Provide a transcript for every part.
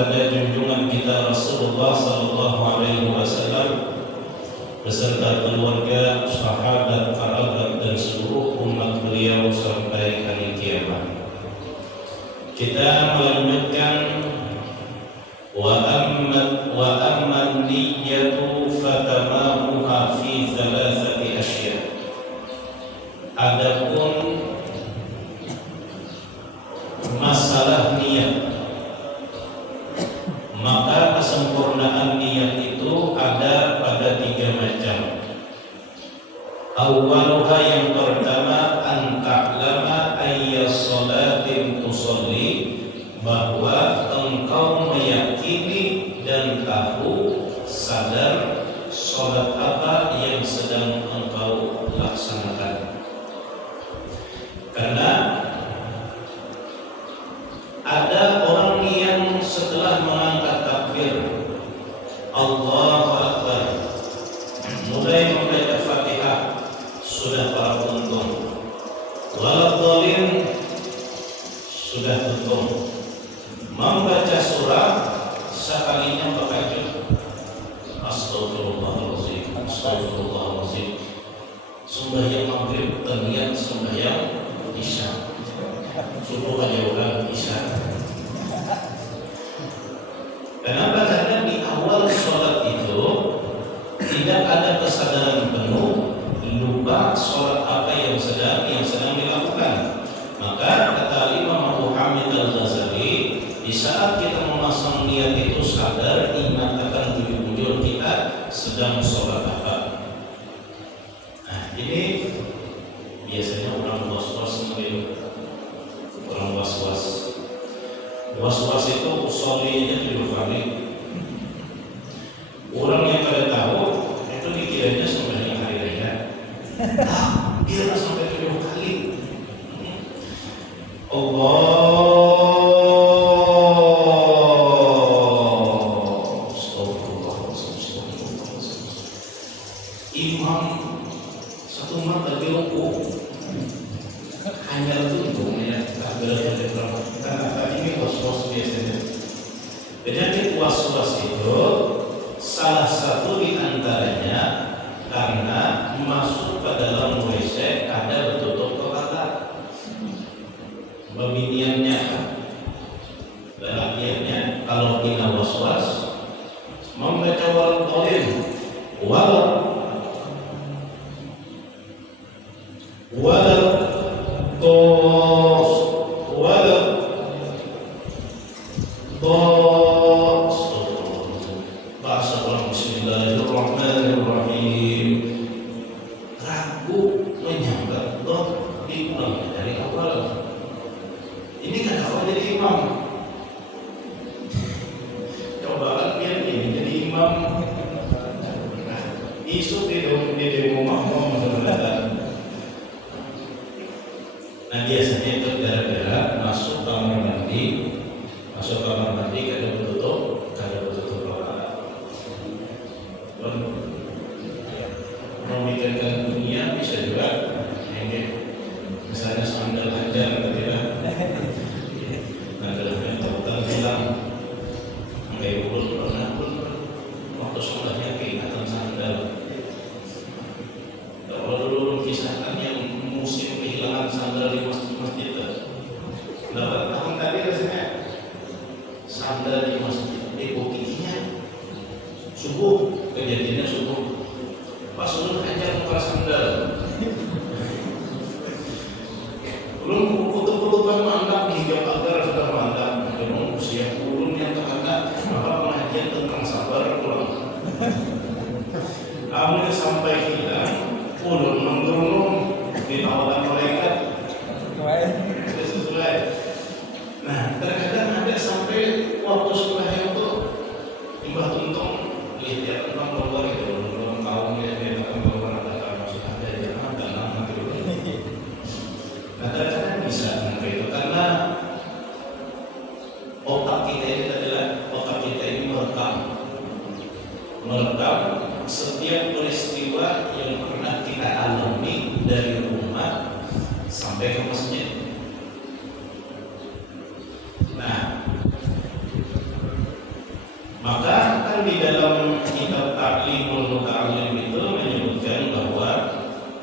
kepada junjungan kita Rasulullah sallallahu alaihi wasallam beserta keluarga, sahabat, kerabat dan seluruh umat beliau sampai hari kiamat. Kita melanjutkan wa amma niyyatu fatamamuha fi thalathati asya. Adapun masalah niat, maka kesempurnaan niat itu ada pada 3 macam. Awwaluha, yang pertama, an ta'lama ayya sholatin tusolli, bahwa engkau meyakini dan tahu, sadar sholat apa yang sedang engkau laksanakan. Karena ada orang yang setelah mengangkat takbir Allahu Akbar, mulai membaca Fatihah, sudah para untung, waladhdallin sudah untung, membaca surah sekalinya berkajut astagfirullahaladzim, astagfirullahaladzim, sembahyang maghrib terniat sembahyang isya, subuh aja ulang isya. Kenapa? Karena di awal sholat itu tidak ada kesadaran penuh, lupa sholat apa yang sedang dilakukan. Maka kata Imam Abu Hamid Al-Ghazali, di saat kita memasang niat itu sadar, ingat akan tujuan kita sedang sholat apa. Nah, ini biasanya orang was-was mungkin. Orang was-was itu usollinya 7 kali. Orang yang pada tahu itu dikiranya sembahyang hari raya. Dia sampai 7 kali. Imam satu mata belokku hanya tuntung ya, tak boleh karena tadi ini was-was biasanya. Penyakit was-was itu salah satu di antaranya karena masuk ke dalam WC ada bertutup kepala. Pembiniannya, pengertiannya, kalau kita was-was membaca wal-qalim bahasa orang Bismillahirrahmanirrahim, ragu menyangka diulangnya dari awal. Ini kan awal jadi imam. Coba lihat ini jadi imam. Isu di rumah nah biasanya itu gara-gara masuk kamar mandi kada bertutup memikirkan dunia bisa juga ini misalnya sandal hajar tidak sandalnya total hilang sampai pernah pun waktu sholatnya keingatan sandal. Kalau dulu kisahkan yang musim kehilangan sandal di masjid berapa tahun tadi rasanya sandal di masjid kikinya subuh, kejadiannya subuh pas ulun hajar muka sandal ulun kutub-kutuban mantap hingga pagar sudah mantap. Memang usia ulun yang terkena maka pengajian tentang sabar pulang amun sampai hilang ulun menggerunung di tawanan malaikat sesuai. Nah terkadang ada sampai waktu sembahyang itu imbah tuntung lihat tentang keluar itu belum tahu dia akan keluar ada masih ada yang ada nama gitu. Nah terkadang bisa sampai itu karena otak kita ini merekam setiap peristiwa yang pernah kita alami dari rumah sampai ke masjid. Nah, Maka kan di dalam kitab Ta'limul Muta'allim itu menyebutkan bahwa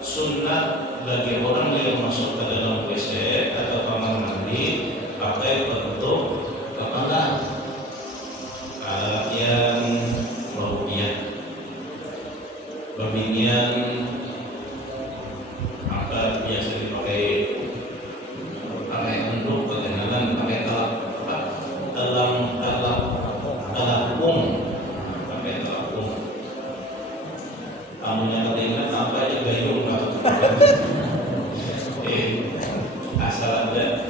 sunnah bagi orang yang masuk ke dalam WC atau kamar mandi pakai bentuk kepala yang merupiah babinian, maka biasa dipakai untuk kekenangan, pakai telapung, pakai telapung. Tamunya ketinggalan apa aja gayung asal ada.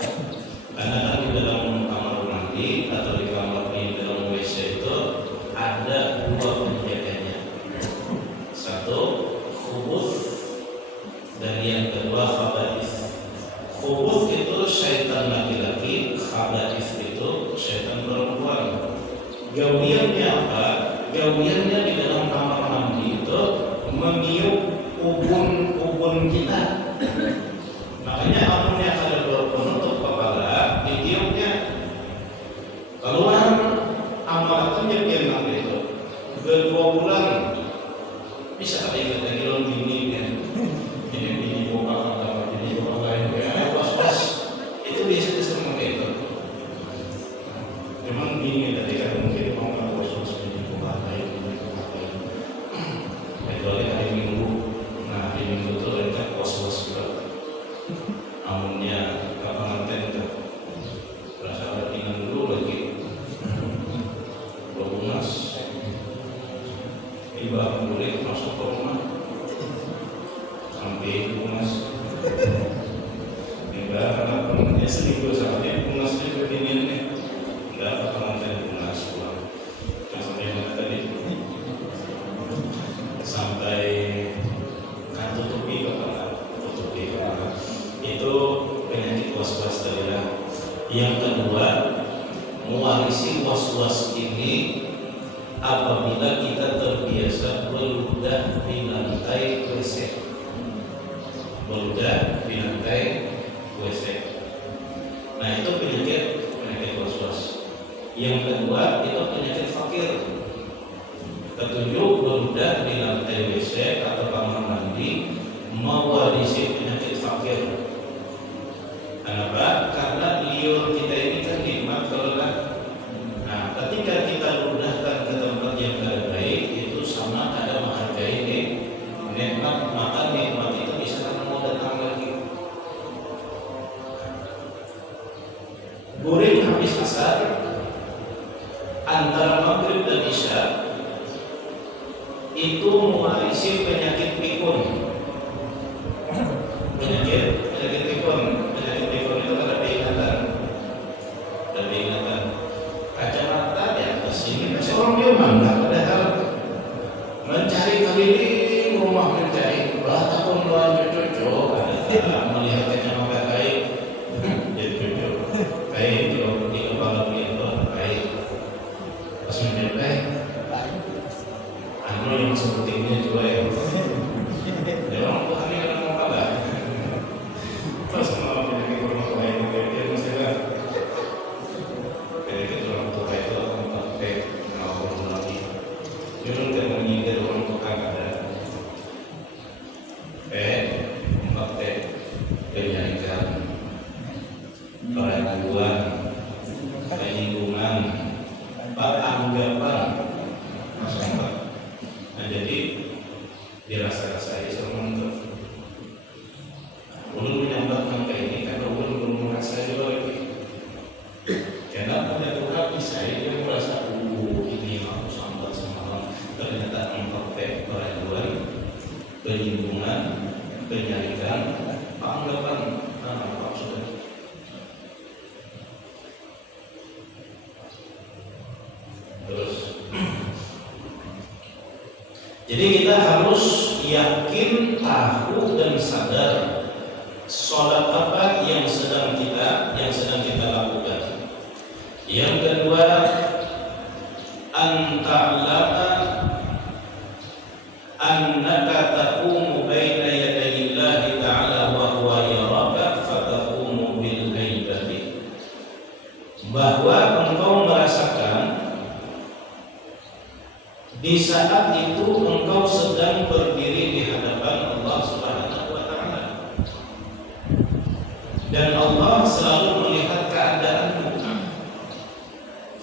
Karena kan di dalam kamar mandi atau di kamar di dalam WC itu ada dua penjaganya. Satu khubus dan yang kedua khaba'is. Khubus itu syaitan laki-laki, khaba'is itu syaitan perempuan. Gawiannya apa? Gawiannya di dalam kamar mandi itu meniup ubun kita. Makanya amunnya kalau penutup kepala ditiupnya keluar amalatnya biar itu kedua bulan bisa ada yang lagi dalam dini kan ini buka atau ini buka lain ya was itu biasa disebut itu. Memang dini tadi kan mungkin mau nggak was ini buka lain kecuali hari Minggu. Nah hari Minggu itu mereka was juga. Amunnya kapan itu berasa latihan dulu lagi berbunas tiba boleh masuk ke rumah sampai bunas enggak karena seminggu saatnya bunasnya begini nih enggak kapan bunas pulang sampai mana tadi sampai tutupi kepala itu penyakit was-was tadi. Yang kedua, mewarisi was-was ini apabila kita terbiasa beludah di lantai WC. Beludah di lantai WC. Nah itu penyakit was-was. Yang kedua itu penyakit fakir. Ketujuh, beludah di lantai WC atau kamar mandi mewarisi penyakit fakir. Kenapa? Karena liur kita ini kan nikmat kelelahan. Nah, ketika kita ludahkan ke tempat yang tidak baik, itu sama ada menghargai nikmat, maka nikmat itu bisa mau datang lagi. Guring habis asar antara maghrib dan isya itu mewarisi penyakit pikun. Penyakit pikun. Penyakit pikun itu ada ingatan. Kacamata di atas sini seorang dia mangga padahal mencari keliling rumah mencari tahun cocok melihat kacamata kain jadi cocok kain di kepala itu kain pas mencapai yang sepertinya juga ya orang tua ini ada mau kalah pas malam penyakit orang tua ini dia masih ada penyakit orang tua itu akan pakai maupun lagi jangan kita menyindir orang tua kan ada pakai penyakit keraguan penyinggungan anggapan masalah. Nah jadi dirasa-rasai sama untuk ulun menyambat angka ini karena ulun belum merasa juga lagi. Karena pada Tuhan bisa dia merasa ini aku sambat semalam ternyata empat keraguan, penyinggungan, penyarikan, anggapan maksudnya. Terus jadi kita harus yakin, tahu dan sadar sholat apa yang sedang kita lakukan. Yang kedua, anta'lama annaka taqumu baina yadayillahi ta'ala wa huwa yaraka fataqumu bil ghaibati. Bahwa engkau merasakan Di saat itu engkau sedang berdiri di hadapan Allah Subhanahu wa taala. Dan Allah selalu melihat keadaanmu.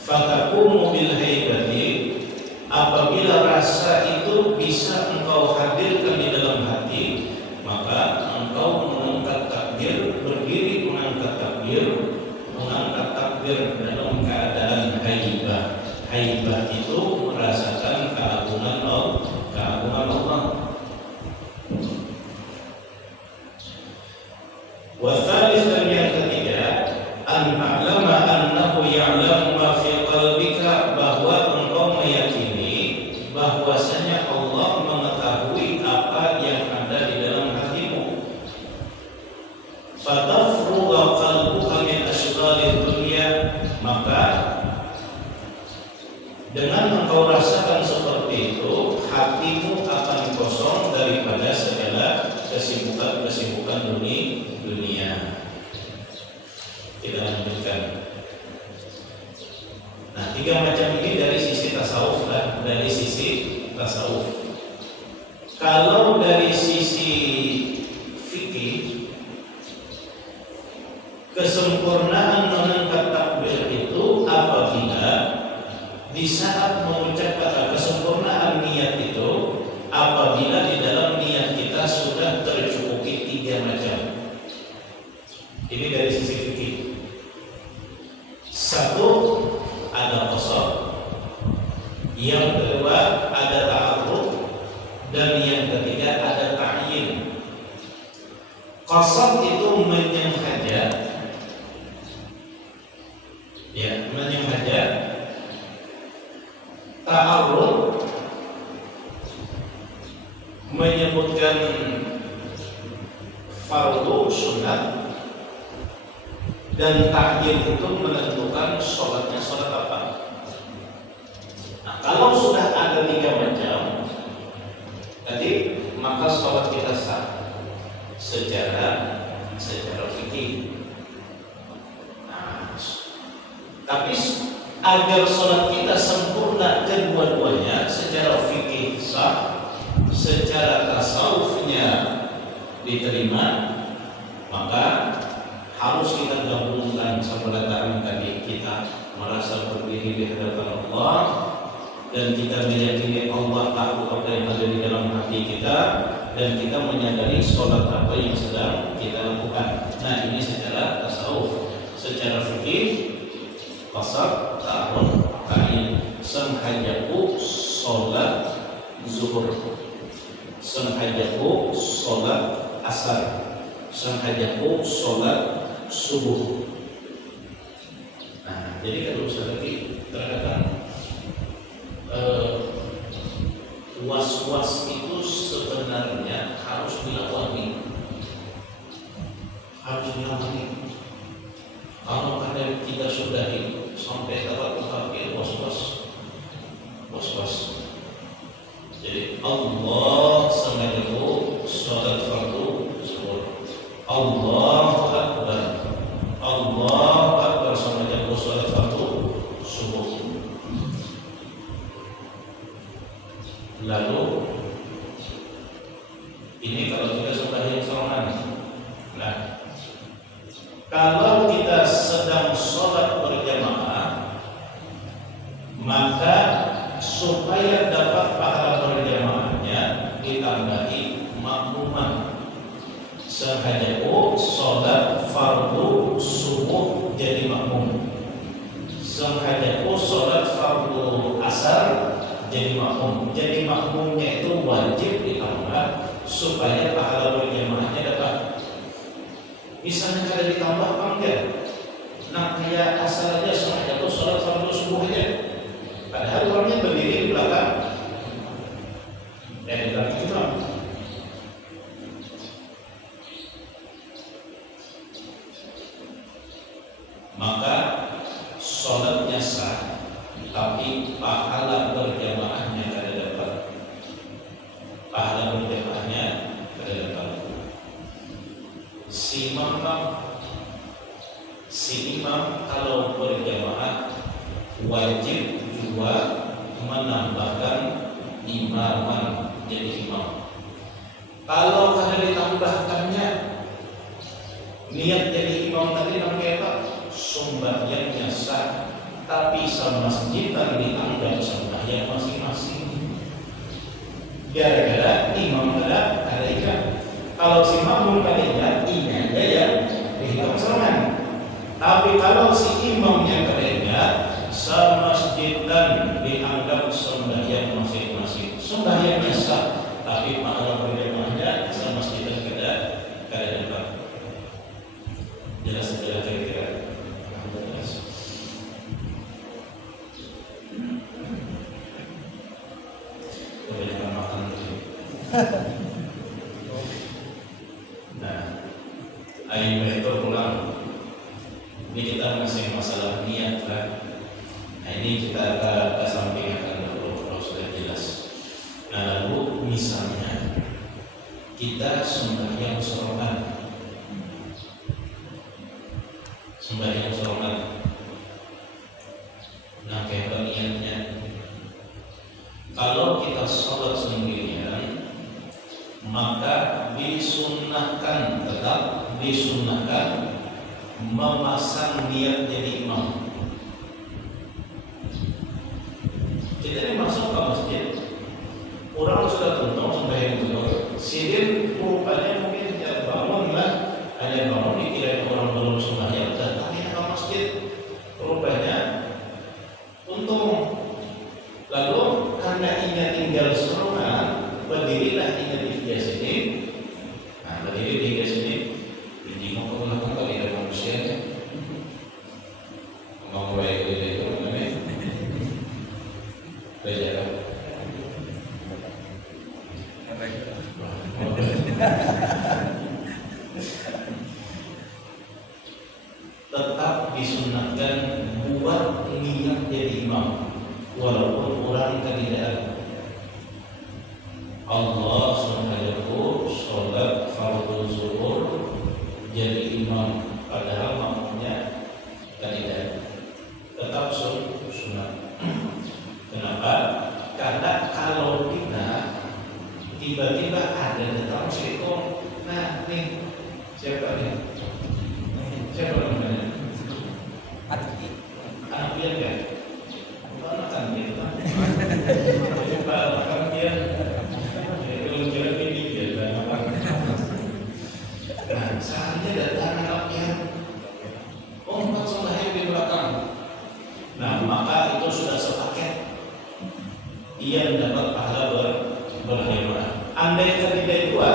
Fataqumu bil haibati, apabila rasa itu bisa engkau hadirkan di dalam hati, maka engkau mengangkat takbir, berdiri mengangkat takbir dalam keadaan haibah. Haibah itu merasakan keagungan Allah. Wasalis, dan yang ketiga, an a'lama annahu ya'lamu ma fi qalbika, bahwa engkau meyakini bahwasanya Allah mengetahui apa yang ada di dalam hatimu. Fatafruga qalbuka min ashghalid dunya, maka dengan engkau rasakan seperti itu, hatimu akan kosong daripada segala kesibukan dunia. Kita lanjutkan. Nah, 3 macam ini dari sisi tasawuf dan dari sisi tasawuf. Kalau dari sisi fikih, kesempurnaan mengangkat takbir itu apabila di saat mengucap kata kesempurnaan niat itu, apabila di dalam niat kita sudah tercukupi 3 macam. Ini dari sisi fikih. 1, ada qasad. Yang kedua ada ta'arruf, dan yang ketiga ada ta'yin. Qasad itu menyengaja, ya, menyengaja. Ta'arruf menyebutkan fardu sunat, dan ta'yin itu menentukan sholatnya sholat apa. Nah, kalau sudah ada 3 macam tadi, maka sholat kita sah secara fikih. Nah, tapi agar sholat kita sempurna kedua-duanya, secara fikih sah, secara tasawufnya diterima, maka harus kita gabungkan seperti tadi. Kita merasa berdiri di hadapan Allah, dan kita meyakini Allah tahu apa yang ada di dalam hati kita, dan kita menyadari sholat apa yang sedang kita lakukan. Nah, ini secara tasawuf. Secara fikih, qasad, ta'arruf, ta'yin. Sengajaku sholat zuhur, sengajaku sholat asar, sengajaku sholat subuh. Nah, jadi kalau misalnya terkadang was-was itu sebenarnya harus dilawani. Kalau karena kita sudahi sampai dapat menghafal was-was. Jadi Allah sengajaku sholat fardu zuhur, Allahu Akbar sengajaku sholat fardu subuh. Lalu ini kalau kita sembahyang salat. Nah, kalau kita sedang sholat berjamaah, maka supaya dapat pahala berjamaahnya ditambahi makmuman. Sengajaku sholat fardu subuh jadi makmum, sengajaku sholat fardu asar jadi makmum. Jadi makmumnya itu wajib ditambah supaya pahala berjamaahnya dapat. Misalnya kada ditambah apa enggak? Nah, kayak asal aja sengajaku sholat fardu subuh aja, padahal orangnya berdiri di belakang, di belakang imam. Maka sholatnya sah, tapi pahala berjamaahnya kada dapat. Pahala berjamaahnya kada dapat. Si imam kalau berjamaah wajib juga menambahkan imaman, jadi imam. Kalau ada ditambahkannya niat jadi imam tadi namanya apa? Sembahyangnya sah, tapi sama masjid tadi dianggap sembahyang masing-masing. Gara-gara imam ada ikan. Kalau si makmum kalinya ini aja ya dihitung serangan. Tapi kalau si imamnya kalinya semasjid dan dianggap sembahyang masing-masing. Sembahyangnya sah, tapi pahala berjamaahnya semasjid dan kada dapat. Jelas kira-kira. Jelas. Kebanyakan makan tadi. Nah, ayo itu pulang. Ini kita masih masalah niat kan. Nah ini kita kesampingkan dulu kalau sudah jelas. Nah lalu misalnya kita sembahyang sorongan, nah kayak niatnya. Kalau kita sholat sendirian, maka tetap disunnahkan memasang niat jadi imam. Kita ini masuk ke masjid, orang sudah tuntung sembahyang dulu. Sidin rupanya mungkin tidak bangun lah, hanya bangun dikira orang belum sembahyang datang ke masjid. Rupanya untung. Lalu karena ingin tinggal serongan, berdirilah ingin di sini. Nah berdiri di sini. Jadi mau ke belakang kali ada manusianya. Mau baik itu namanya. Belajar. Tetap disunahkan buat niat jadi imam, walaupun orang tidak. Allah SWT sholat fardhu zuhur jadi imam, padahal makmumnya tidak. Tetap sunat. Kenapa? Karena kalau kita tiba-tiba ada datang syaitan, nah nih siapa nih? Siapa namanya? Anak dia kan? Bukan anak dia kan? Coba anak dia. Kalau kira ini dia kan? Nah, seharusnya datang anaknya. Empat sembahyang di belakang. Nah, maka itu sudah sepaket. Ia mendapat pahala berjamaah. Andai tidak dua,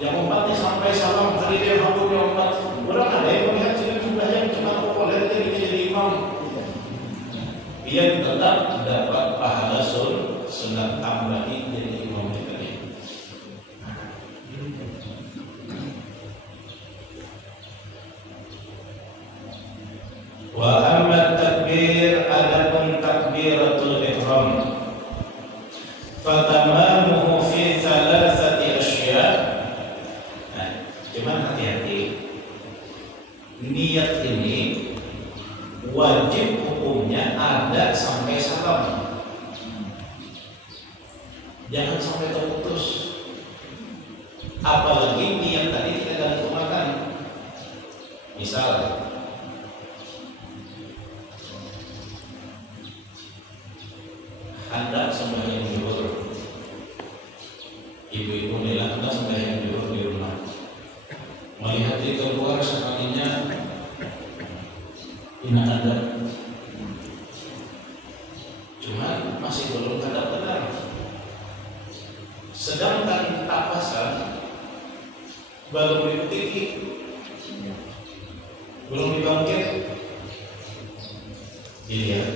yang empatnya sampai salam kali dia mampu yang empat. Orang ada yang melihat sini sembahyang cuma boleh jadi imam. Ia tetap dapat pahala sunat tambahin jadi imam tadi. Wa amma takbir, adapun takbiratul ihram, fatamamuhu fi thalathati asya. Nah, cuman hati-hati. Niat ini wajib hukumnya ada sampai salam. Jangan sampai terputus. Apalagi niat tadi kita gantung-gantungan. Misal hendak sembahyang zuhur, ibu-ibu nilai hendak sembahyang zuhur di rumah, melihat di keluar sekalinya ini ada, cuman masih belum ada benar. Sedangkan tapasan baru dipetiki, belum dibangkit, dilihat,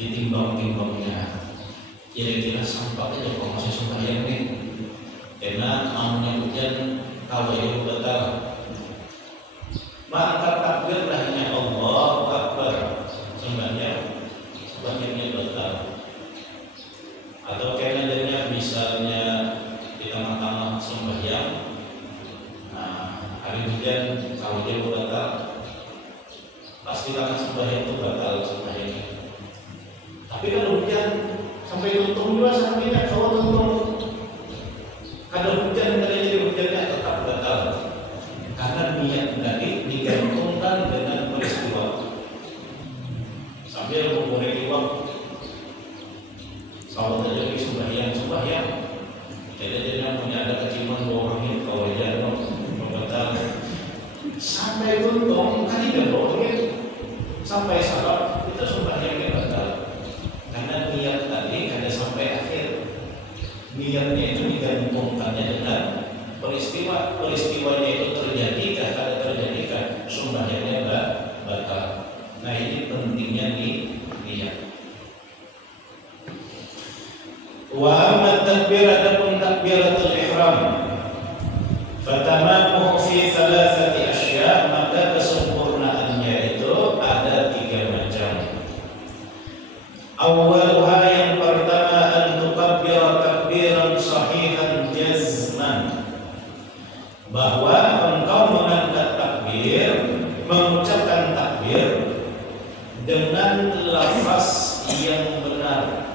ditimbang-timbangnya. Kira-kira sampai aja kalau masih sembahyang nih, karena namanya hujan kawai batal. Maka takbir hanya Allahu Akbar, sembahyangnya batal. Atau karena misalnya di tengah-tengah sembahyang, nah hari hujan kawai batal, pasti karena sembahyang itu batal sembahyangnya. Tapi kalau hujan sampai untung juga sampai kalau untung kalau hujan jadi hujannya tetap batal karena niat tadi digantungkan dengan peristiwa sambil mengorek waktu kalau terjadi sembahyang jadi punya ada keciuman bau angin kalau hujan batal sampai untung kali sampai salat itu sembahyangnya batal karena niat tadi hanya sampai akhir. Niatnya itu digantungkannya dengan peristiwanya itu terjadi kalau terjadi sembahyangnya batal. Nah ini pentingnya niat. Wa amma takbir adapun takbiratul ihram fatamamuhu fi thalathati asya maka kesempurnaannya itu ada 3 macam. Awwaluha yang pertama an tukabbira takbiran sahihan jazman, bahwa engkau mengangkat takbir, mengucapkan takbir dengan lafaz yang benar.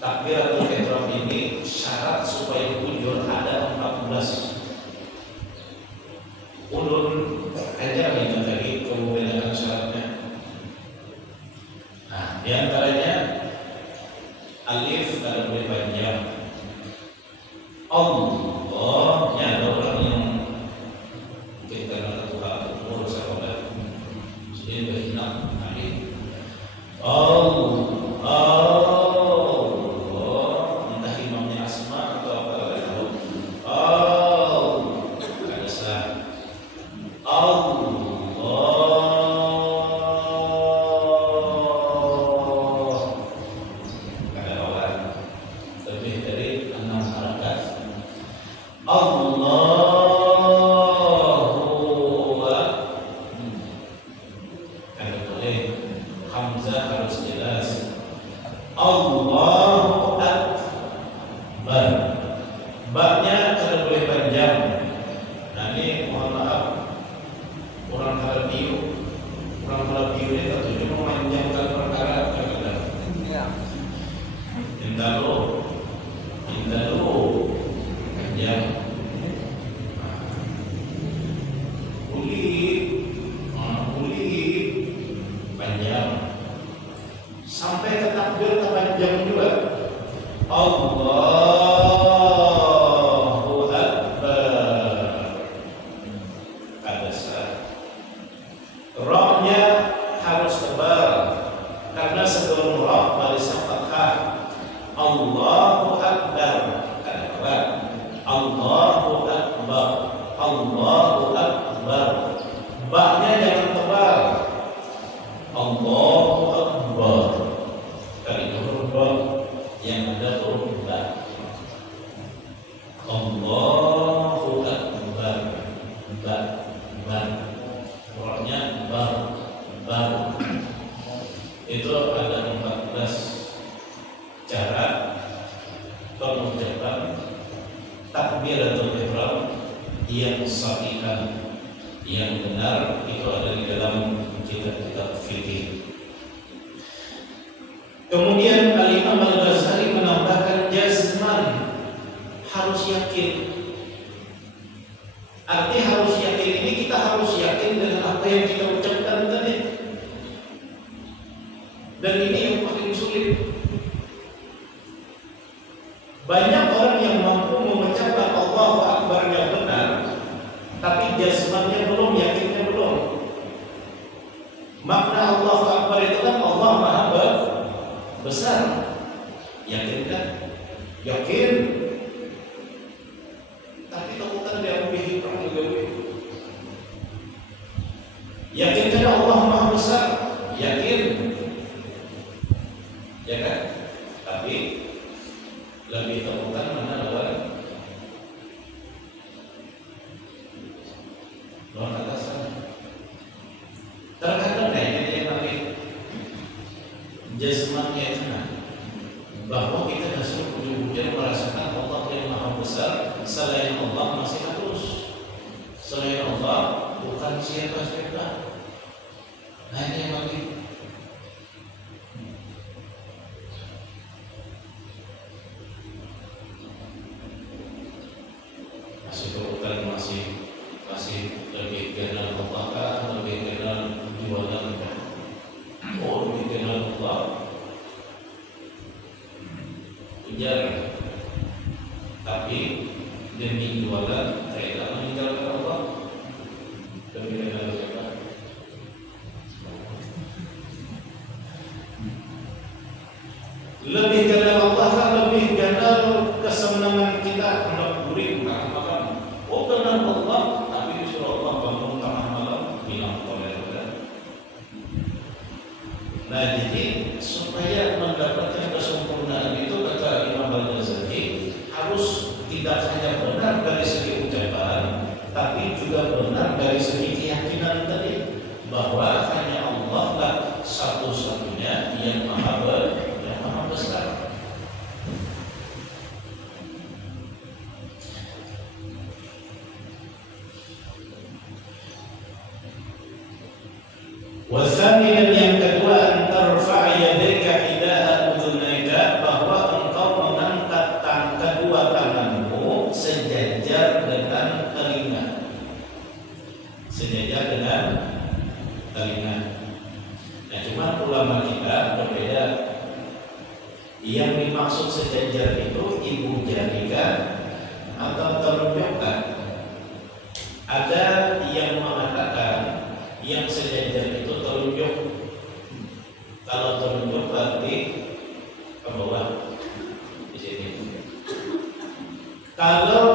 Takbiratul ihram ini syarat supaya jujur ada 14. Ulun aja minta tadi kamu bedakan syaratnya. Nah, di antaranya alif kalau boleh panjang. Allahnya ada orang yang mungkin karena Tuhan umur sahabat jadi berhinak alif. Entah imamnya asma atau apa tidak tahu. Ada sah. Ada orang lebih dari 6 harakat. Allahu ada boleh hamzah harus jelas. Allahu akbar. Ba-nya kada boleh panjang. Nah ini mohon maaf orang Halabiu ini tertuju memanjangkan perkara kadang-kadang. Indalu panjang. Uli panjang. Sampai ke takbir terpanjang juga. Allahu akbar. Ada sah. Ra-nya harus tebal karena sebelum ra barisnya fathah. Allahu akbar. Ada apa? Allahu akbar. Allahu akbar. Ba-nya jangan tebal. Allahu akbar. Kali huruf ba yang ada huruf ba. Allahu akbar. Ba. Ra-nya bar. Itu ada 14 cara pengucapan takbiratul ihram yang sahihah, yang benar. Itu ada di dalam kitab-kitab fikih. Kemudian Al-Imam Al-Ghazali menambahkan jazman, harus yakin. Arti harus yakin ini kita harus yakin dengan apa yang kita ucapkan tadi. Dan ini yang paling sulit. Banyak orang yang mampu mengucapkan Allahu Akbar yang benar, tapi jazmannya belum, yakinnya belum. Makna Allahu Akbar itu kan Allah Maha Besar. Yakin kan? Yakin. Tapi takutan dia lebih orang juga. Yakin kan Allah Maha Besar? Yakin. Ya kan? Tapi lebih takutan mana lawan? Lawan atasan. Terkadang yang nanti jasmannya itu bahwa kita disuruh ujung-ujungnya merasakan Allah yang Maha Besar. Selain Allah masih harus. Selain Allah bukan siapa-siapa. Nah ini yang nanti Lebih karena Allah kan lebih karena kesenangan kita hendak guring tengah malam. Oh karena Allah, tapi disuruh Allah bangun tengah malam bilang toleran. Nah jadi supaya mendapatkan kesempurnaan itu kata Imam Al-Ghazali harus tidak hanya benar dari segi ucapan, tapi juga benar dari segi keyakinan tadi bahwa hanya Allah lah satu-satunya yang maha besar. Wasanian yang kedua, antarfa yadika ilaha udhunaika, bahwa engkau mengangkat kedua tanganmu sejajar dengan telinga. Sejajar dengan telinga. Nah, cuma ulama kita berbeda. Yang dimaksud sejajar itu ibu jarikan atau telunjukkan. Ada yang mengatakan yang sejajar itu telunjuk. Kalau telunjuk berarti ke bawah di sini. Kalau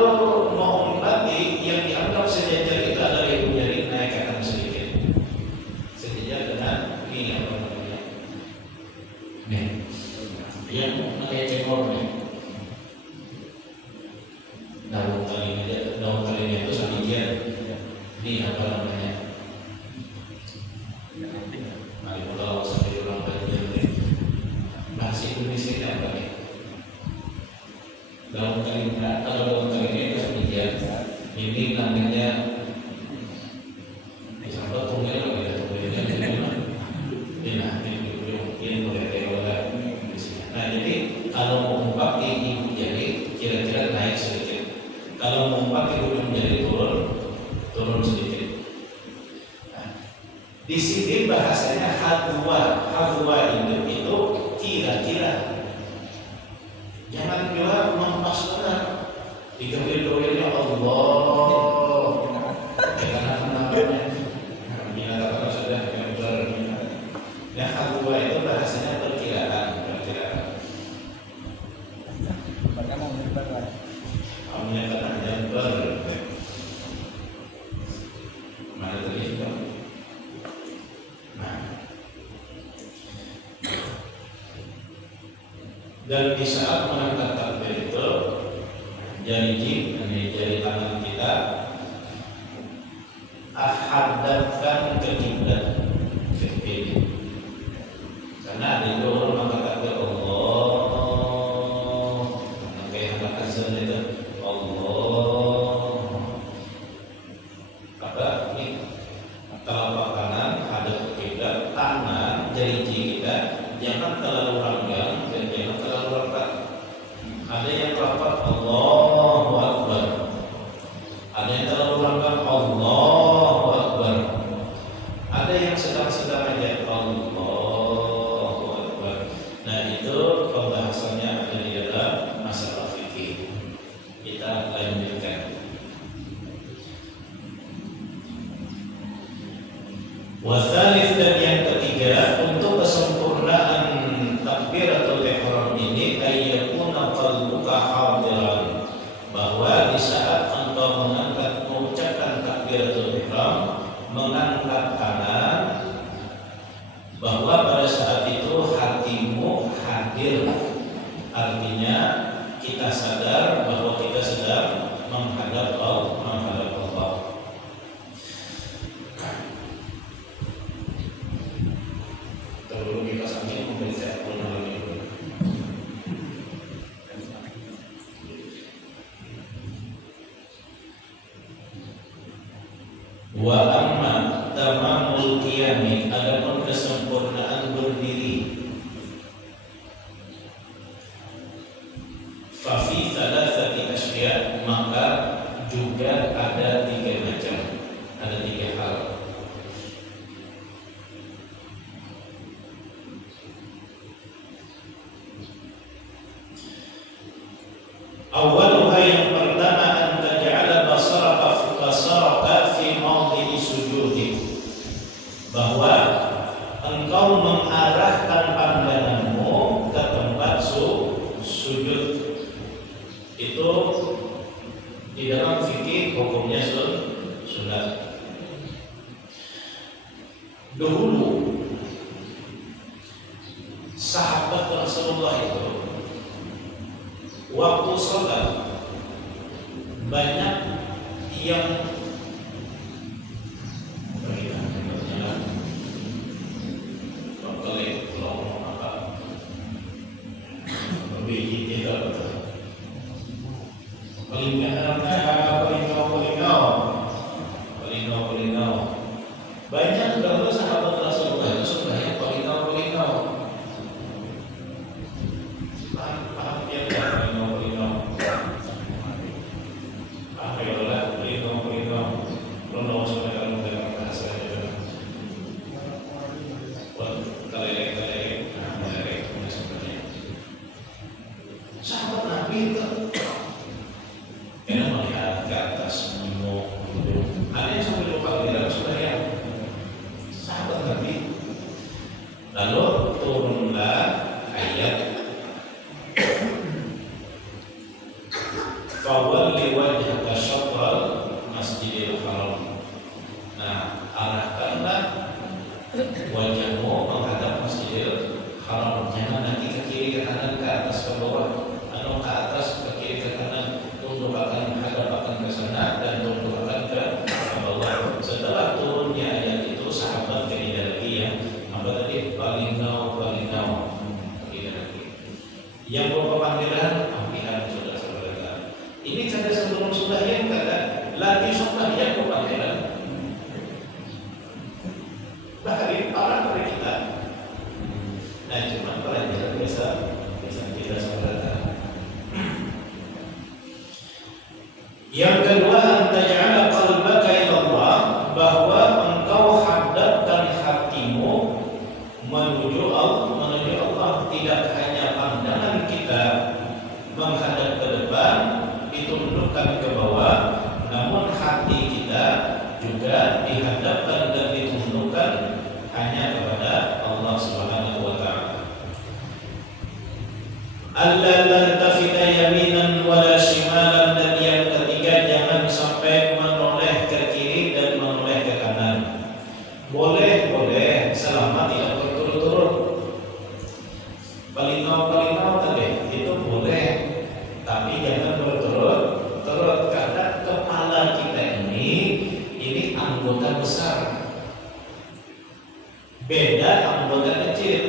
mau berarti yang dianggap sejajar itu adalah ibu jari naik ke atas sedikit. Sejajar dengan ini apa namanya? Nih. Yang pakai cekor nih. Daun talinya itu samijian. Ini apa namanya? Mari kalau sampai orang belajar nih. Bahasa Indonesia ini apa nih? Daun talinya, kalau daun talinya itu samijian. Ini namanya sampai tunggal lagi ada tunggalnya di mana? Ini boleh terolah. Nah jadi kalau mau mengungkap ibu jari kira-kira naik sedikit. Kalau mau mengungkap ujung jari turun sedikit. Nah, di sini bahasanya hadwa itu kira-kira. Jangan kira mempas benar. Digawil-gawilnya Allah. Karena namanya. Bila kata sudah yang benar. Ya hadwa itu bahasanya perkiraan. Menyatakan yang mana tadi itu? Nah, dan di saat mengangkat takbir itu jari tangan kita hadapkan ke kiblat ke kiri. Karena di luar mengangkat takbir Allah, kayak anak azan itu. Telapak kanan hadap ke kiblat, tangan jari kita jangan terlalu renggang dan jangan terlalu rapat. Ada yang rapat Allahu Akbar, ada yang terlalu renggang Allahu Akbar, ada yang sedang-sedang aja Allahu Akbar. Nah itu pembahasannya ada di dalam masalah fikih. Kita lanjutkan. Wasalif, dan yang ketiga, untuk kesempurnaan takbiratul ihram ini ayyakuna qalbuka hadiran, bahwa di saat engkau mengucapkan takbiratul ihram, mengangkat tangan, bahwa pada saat itu hatimu hadir. Artinya kita sadar bahwa kita sedang menghadap Allah. Dulu kita sambil membaca Al-Quran itu. Wa amma tamamul qiyami, adapun kesempurnaan berdiri, fa fi thalathati asya', maka juga ada tiga macam, ada tiga hal. Awaluha, yang pertama, an taj'ala basaraka fi mawdi'i sujudi, bahwa engkau mengarahkan pandanganmu ke tempat sujud. sahabat Rasulullah itu waktu sholat banyak yang banyak dahulu sahabat Rasulullah itu sebenarnya polino. Paham ya polino. Apa ya lah polino. Belum sampai kalau dengan bahasa itu. Kalelek, sebenarnya. Sahabat Nabi itu enak melihat ke atas menengok. Ada yang sampai lupa tidak sebenarnya. Sahabat Nabi. Lalu turunlah ayat fawalli wajhaka syatral masjidil haram. Nah, arahkanlah wajahmu menghadap masjidil haram. Jangan nanti ke kiri ke kanan ke atas ke bawah atau ke atas ke kiri ke kanan. Tunduk akan menghadap akan ke sana dan tunduk akan ke bawah. Setelah turunnya ayat itu sahabat tidak lagi ya apa tadi palinau tidak lagi yang berpanggilan panggilan saudara-saudara. Ini kada sebelum sembahyang kada lagi sembahyang berpanggilan bahkan para kita. Nah cuma pelajaran bisa kita saudara. Yang kedua antaj'ala qalbaka ila Allah, bahwa engkau hadapkan hatimu menuju Allah, tidak hanya pandangan kita menghadap ke depan ditundukkan ke bawah, namun hati kita juga dihadapkan dan ditundukkan hanya kepada Allah Subhanahu wa taala. Alla tantafita yaminan wala shimalan, dan yang ketiga jangan sampai menoleh ke kiri dan menoleh ke kanan. Boleh selama tidak berturut-turut. Palinau tadi itu boleh, tapi jangan berturut-turut karena kepala kita ini anggota besar. Beda anggota kecil.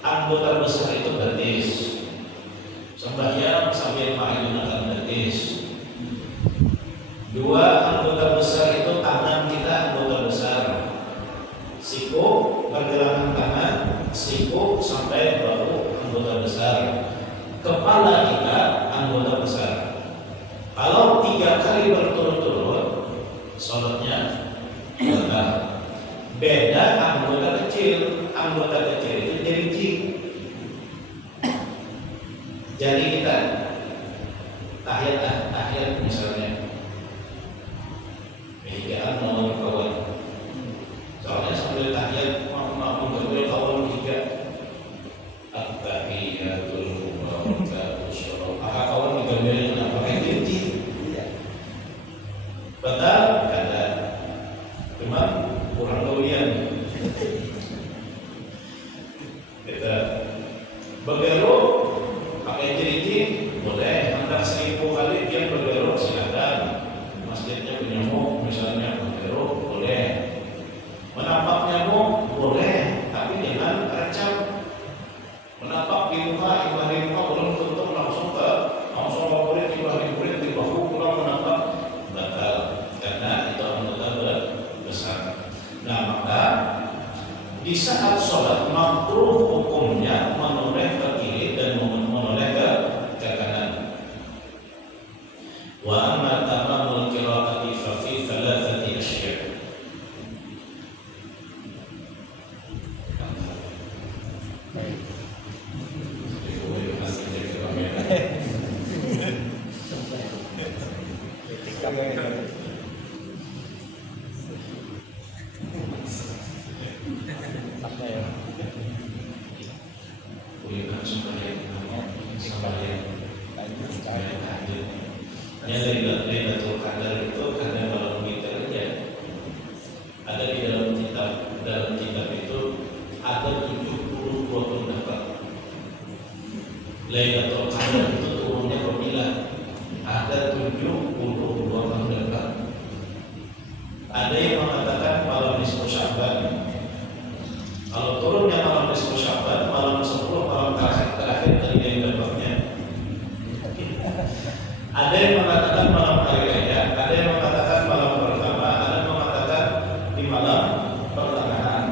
Anggota besar itu betis. Sembahyang sambil menggunakan betis. Dua anggota besar itu tangan kita anggota besar. Siku pergelangan tangan, siku sampai bahu anggota besar. Kepala kita anggota besar. Kalau 3 kali berturut-turut, sholatnya batal. Beda anggota kecil. Anggota kecil itu jari. Jari kita tahiyat misalnya. Kehigaan mau kawan. Soalnya sambil tahiyat makmum betul kawan 3. At-tahiyatul mubarakatuh. Kawan digambarin apa kayak gitu. Batal ada. Cuma kurang doyan. Kita bergeruk pakai jari boleh, hendak 1000 kali dia bergeruk silakan. Masjidnya punya nyamuk misalnya bergeruk boleh. Menampak nyamuk boleh, tapi jangan tercap. Menampak di muka belum tutup langsung favorit di bahu kurang menampak batal karena itu anggota besar. Nah maka di saat sholat makruh hukumnya menoleh ke kiri dan menoleh ke kanan. Wa amma tamamul qira'ati fa fi thalathati asya'. Lailatul Qadar itu karena malam witirnya ada di dalam kitab itu ada 72 pendapat. Lailatul Qadar itu turunnya apabila ada 72 malam depan. Ada yang mengatakan malam nisfu Sya'ban. Kalau turunnya malam nisfu Sya'ban, malam 10 malam terakhir dari yang dapatnya. Ada yang mengatakan malam hari raya, ada yang mengatakan malam pertama, ada yang mengatakan di malam pertengahan.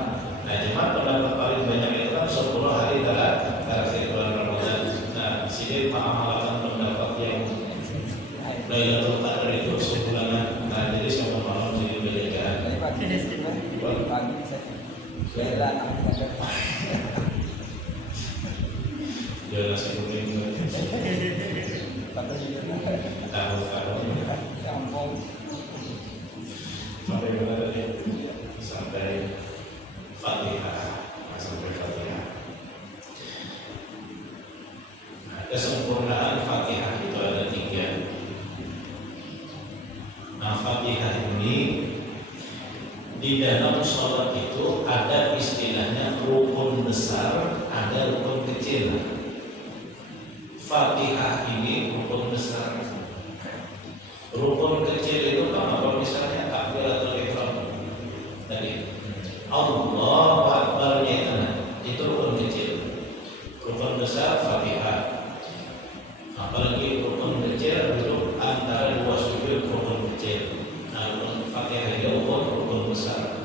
Nah, cuma pendapat paling banyak itu kan 10 hari terakhir bulan Ramadan. Nah, sini mengamalkan pendapat yang Lailatul Qadar itu sebulanan. Nah, jadi sama malam jadi beda. Pagi saya Jual nasi kuning. Tahu. Sampai mana tadi? Sampai Fatihah. Sampai Fatihah. Nah, kesempurnaan Fatihah itu ada 3. Nah, Fatihah ini di dalam sholat itu ada istilahnya rukun besar, ada rukun kecil. Fatihah ini rukun besar. Rukun kecil itu apa? Misalnya takbiratul ihram tadi, Allahu Akbar-nya itu rukun kecil. Rukun besar Fatihah. Apalagi rukun kecil duduk antara 2 sujud, rukun kecil. Nah, rukun Fatihah itu rukun besar.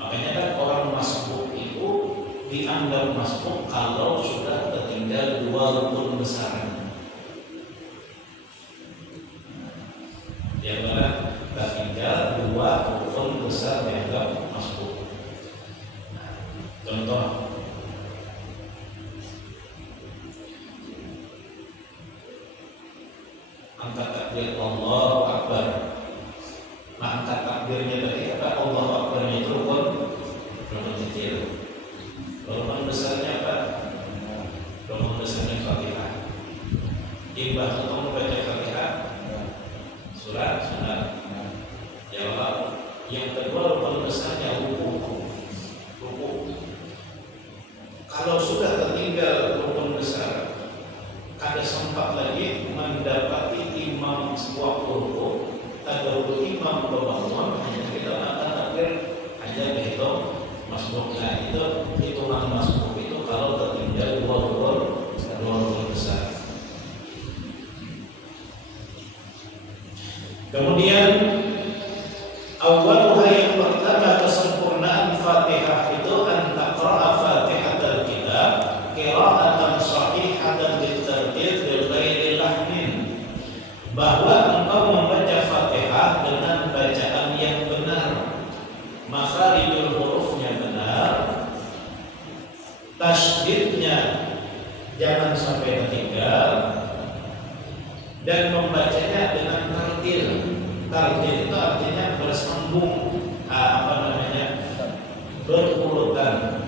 Makanya kan orang masbuk itu dianggap masbuk kalau sudah tertinggal 2 rukun besar. Yang mana tertinggal 2 rukun besar dianggap masbuk. Nah, contoh angkat takbir Allahu Akbar. Nah, angkat takbirnya tadi apa? Allahu Akbarnya itu rukun kecil. Rukun besarnya apa? Rukun besarnya Fatihah. Imbah untuk membaca Fatihah surat sunat. Jawab. Yang kedua rukun besarnya ruku. Kalau sudah tertinggal rukun besar, ada sempat lagi mendapati imam sebuah ruku, tadawul imam berbangun, hanya kita akan takbir hanya dihitung masbuk. Nah, itu hitungan masbuk itu kalau tertinggal 2 rukun besar. Kemudian awalnya yang pertama kesempurnaan Fatihah itu an taqra'a Fatihatul Kitab qira'atan sahihatan litartil bi ghairi lahnin, bahwa engkau membaca Fatihah dengan bacaan yang benar, makharijul hurufnya benar, tasydidnya jangan sampai tertinggal, dan membacanya dengan tartil. Tartil itu artinya bersambung, berurutan.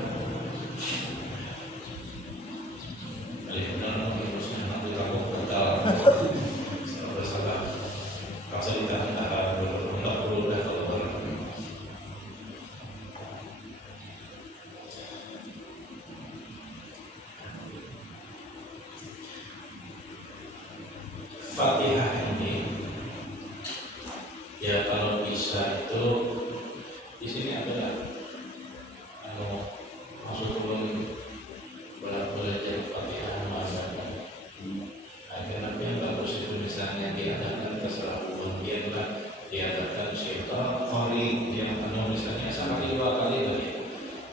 Fatihah ini ya kalau bisa itu di sini ada masuk turun belajar Fatihah mana agar yang bagus itu misalnya diadakan terserah bagian lah, diadakan syaitan qari yang penuh misalnya sehari 2 kali lagi.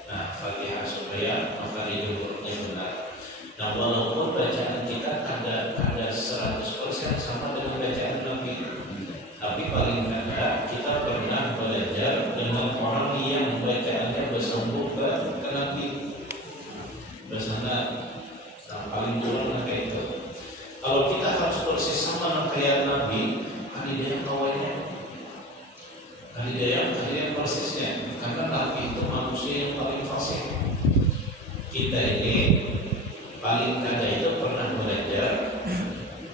Nah, Fatihah supaya makari hurufnya benar. Nah, walaupun bacaan kita ada 100% sama dengan bacaan Nabi, tapi paling tidak kita pernah belajar dengan orang yang bacaannya bersambung ke Nabi bersama. Nah, paling kurang kayak itu. Kalau kita harus persis sama kayak Nabi, hidayah kawannya, hidayah persisnya, karena Nabi itu manusia yang paling fasih. Kita ini paling kada itu pernah belajar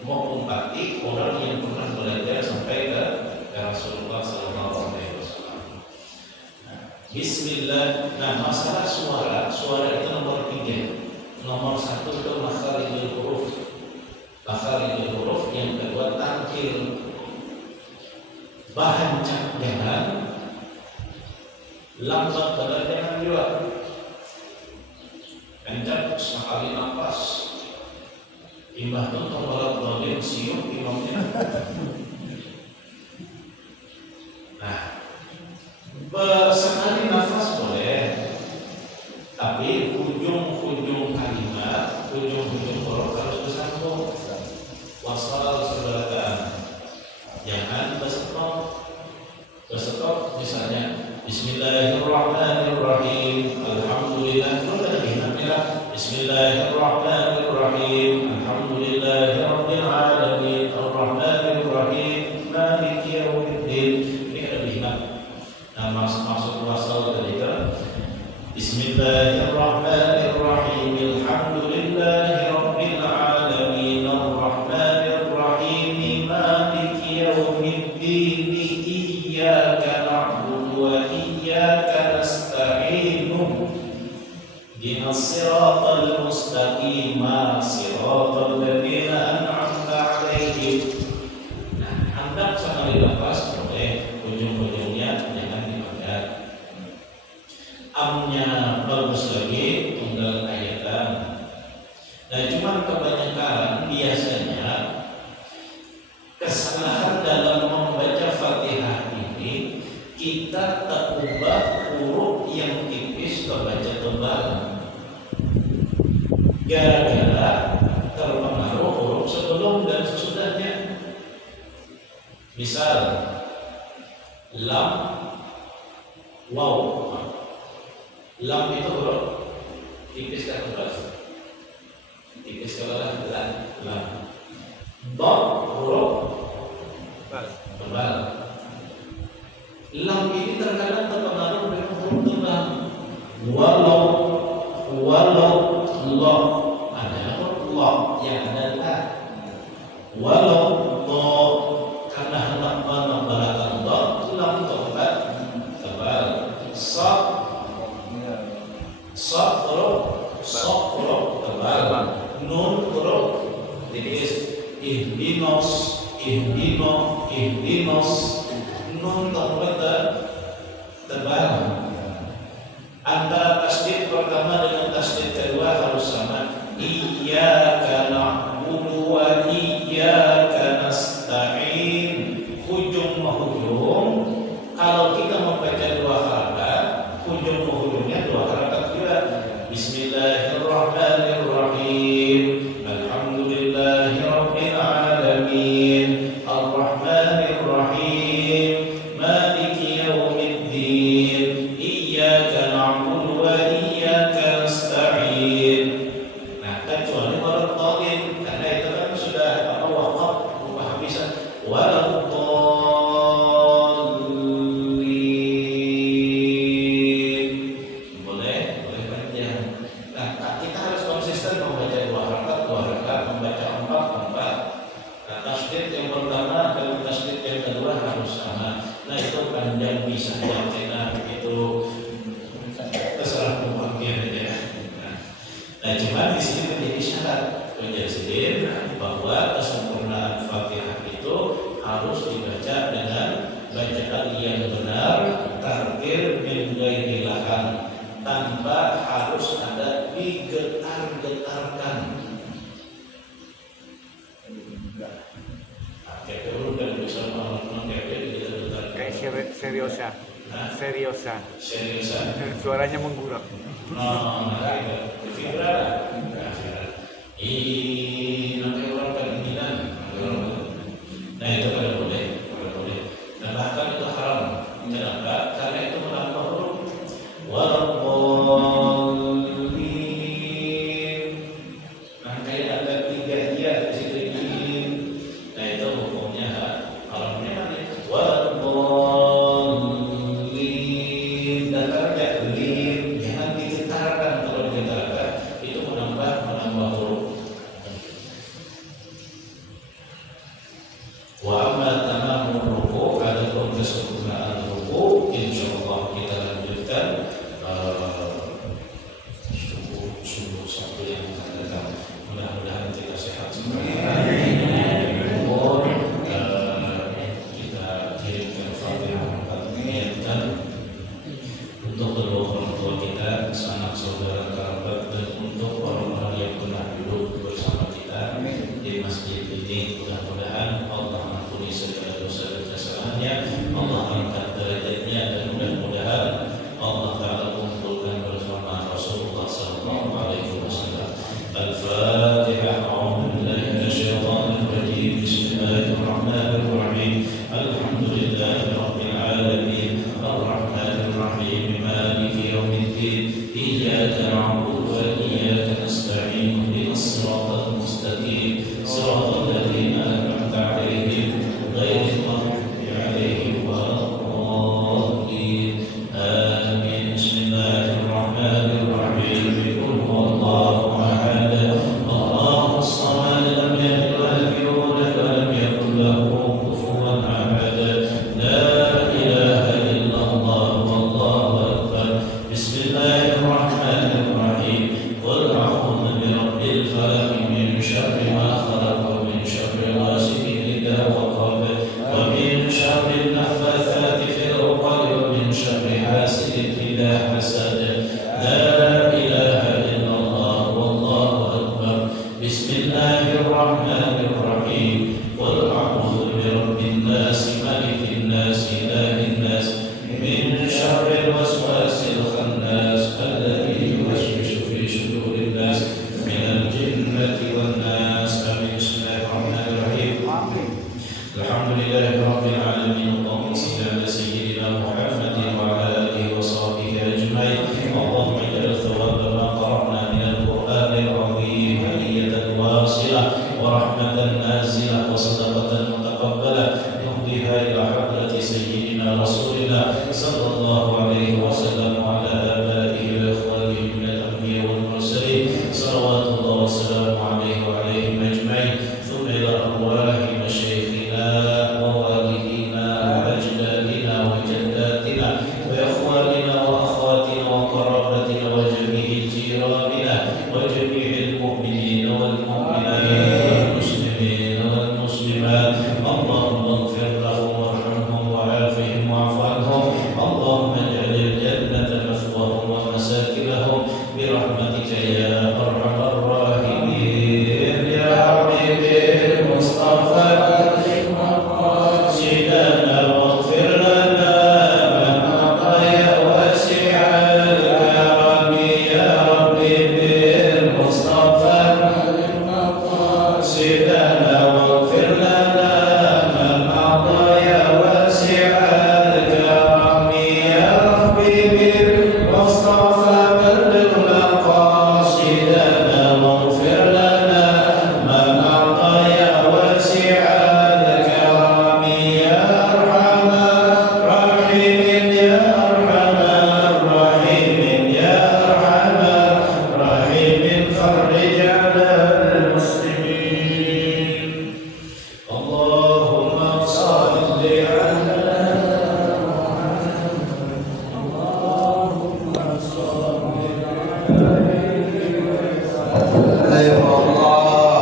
mau umpati orang yang pernah belajar sampai ke Rasulullah SAW. Bismillah. Nah, masalah suara itu nomor 3. Nomor 1 itu makharijul kencang sekali nafas. Imbah itu tolak dolim siup imamnya. Nah, sekali nafas boleh, tapi ujung-ujung kalimat, ujung-ujung huruf harus bersambung. Wasal saudara, jangan berstop. Berstop misalnya Bismillahirrahmanirrahim. Alhamdulillah. Bismillahirrahmanirrahim. Alhamdulillahirabbil alamin. Arrahmanirrahim. Maliki yaumiddin. Ini lebih enak. Nah, maksud wasal tadi kan Bismillahirrahmanirrahim. Alhamdulillahirabbil alamin. Arrahmanirrahim. Maliki yaumiddin. Iyyaka na'budu wa iyyaka nasta'in. Ihdinas siratal mustaqim, siratal ladzina an'amta 'alaihim. Nah, hendak sekali nafas boleh, ujung-ujungnya jangan dipakai. Amnya bagus lagi, tunggal ayatan. Nah, cuman kebanyakan biasanya kesalahan dalam membaca Fatihah ini kita tak ubah huruf yang tipis ke baca tebal. Gara-gara terpengaruh huruf sebelum dan sesudahnya. Misal lam, waw. Lam itu huruf tipis ke tebal. Tipis ke tebal, lam. Dot huruf tebal. Lam ini terkadang terpengaruh dengan huruf tebal. Walau lo ada huruf lo yang ada la. Walau lo karena hendak menambahkan lo, lam tebal. Sok huruf tebal. Nun huruf tipis. Ihdinos. Nun tebal. Antara tasdid pertama dengan tasdid kedua harus sama. Iyyaka na'budu wa iyyaka nasta'in. Hujung menghujung. Kalau kita membaca dua harakat, hujung menghujungnya dua harakat juga. Bismillahirrahmanirrahim. Alhamdulillahirabbil alamin. Arrahmanirrahim. Maliki yaumiddin. Iyyaka na'budu wa iyyaka nasta'in. Nah, kecuali waladhdallin, karena itu kan sudah waqaf penghabisan. Waladhdallin. Boleh panjang. Nah, kita harus konsisten membaca dua rakaat, membaca empat. Nah, tasdid yang pertama dan tasdid yang kedua harus sama. Nah, itu panjang bisa karena itu terserah pembagian aja. Nah, cuma di sini menjadi syarat penjelasan bahwa kesempurnaan Fatihah itu harus dibaca dengan bacaan yang benar, tartil min ghairi lahan, tanpa harus ada digetar-getarkan. Kayak dan bisa melakukan kayak digetar-getarkan. Kayak seriosa. Suaranya menggurak. Nanti orang keinginan. Nah, itu kada boleh. Dan bahkan itu haram. Kenapa? Karena itu menambah huruf. Waladhdallin. Nah, kayak ada 3 iya di situ ini. Nah, itu hukumnya haramnya mana? Waladhdallin. Dan kerja lin, jangan digetarkan. Kalau digetarkan itu menambah huruf. Wa amma tamamur ruku', adapun kesempurnaan ruku', insyaallah kita lanjutkan subuh satu yang akan datang. Mudah-mudahan kita sehat semua.